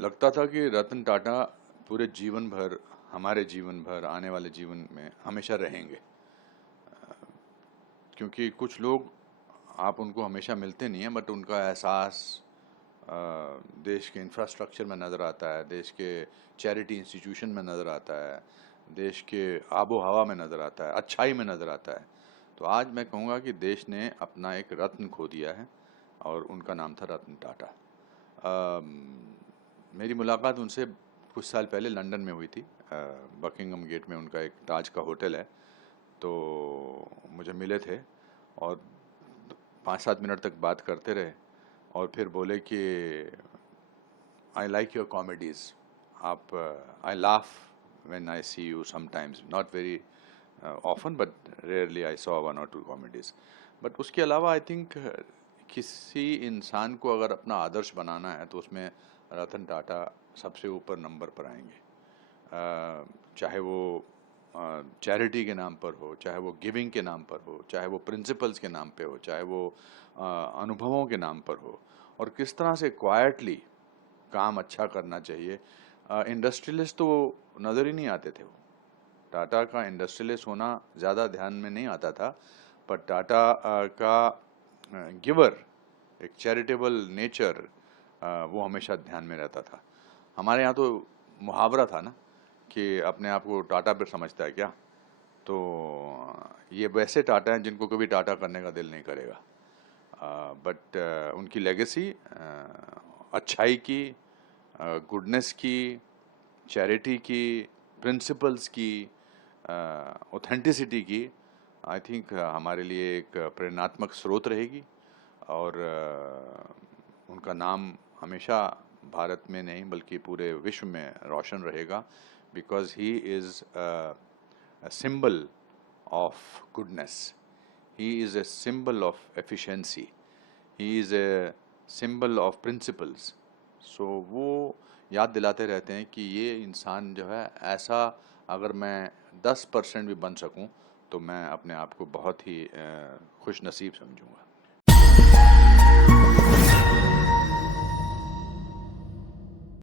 लगता था कि रतन टाटा पूरे जीवन भर, हमारे जीवन भर, आने वाले जीवन में हमेशा रहेंगे। क्योंकि कुछ लोग, आप उनको हमेशा मिलते नहीं हैं, बट उनका एहसास देश के इंफ्रास्ट्रक्चर में नज़र आता है, देश के चैरिटी इंस्टीट्यूशन में नज़र आता है, देश के आबो हवा में नज़र आता है, अच्छाई में नज़र आता है। तो आज मैं कहूँगा कि देश ने अपना एक रत्न खो दिया है और उनका नाम था रतन टाटा। मेरी मुलाकात उनसे कुछ साल पहले लंदन में हुई थी। बकिंगम गेट में उनका एक ताज का होटल है, तो मुझे मिले थे और 5-7 मिनट तक बात करते रहे और फिर बोले कि आई लाइक योर कॉमेडीज़, आप I laugh when I see you sometimes, not very often but rarely I saw 1 or 2 comedies. But उसके अलावा आई थिंक किसी इंसान को अगर अपना आदर्श बनाना है तो उसमें रतन टाटा सबसे ऊपर नंबर पर आएंगे। चाहे वो चैरिटी के नाम पर हो, चाहे वो गिविंग के नाम पर हो, चाहे वो प्रिंसिपल्स के नाम पे हो, चाहे वो अनुभवों के नाम पर हो, और किस तरह से क्वाइटली काम अच्छा करना चाहिए। इंडस्ट्रियलिस्ट तो नज़र ही नहीं आते थे। वो टाटा का इंडस्ट्रियलिस्ट होना ज़्यादा ध्यान में नहीं आता था, पर टाटा का गिवर, एक चैरिटेबल नेचर, वो हमेशा ध्यान में रहता था। हमारे यहाँ तो मुहावरा था ना कि अपने आप को टाटा पर समझता है क्या, तो ये वैसे टाटा हैं जिनको कभी टाटा करने का दिल नहीं करेगा। बट उनकी लेगेसी अच्छाई की, गुडनेस की, चैरिटी की, प्रिंसिपल्स की, ऑथेंटिसिटी की, आई थिंक हमारे लिए एक प्रेरणात्मक स्रोत रहेगी। और उनका नाम हमेशा भारत में नहीं बल्कि पूरे विश्व में रोशन रहेगा, because he is a symbol of goodness. He is a symbol of efficiency. He is a symbol of principles. So वो याद दिलाते रहते हैं कि ये इंसान जो है ऐसा, अगर मैं 10% भी बन सकूं तो मैं अपने आप को बहुत ही खुश नसीब समझूंगा।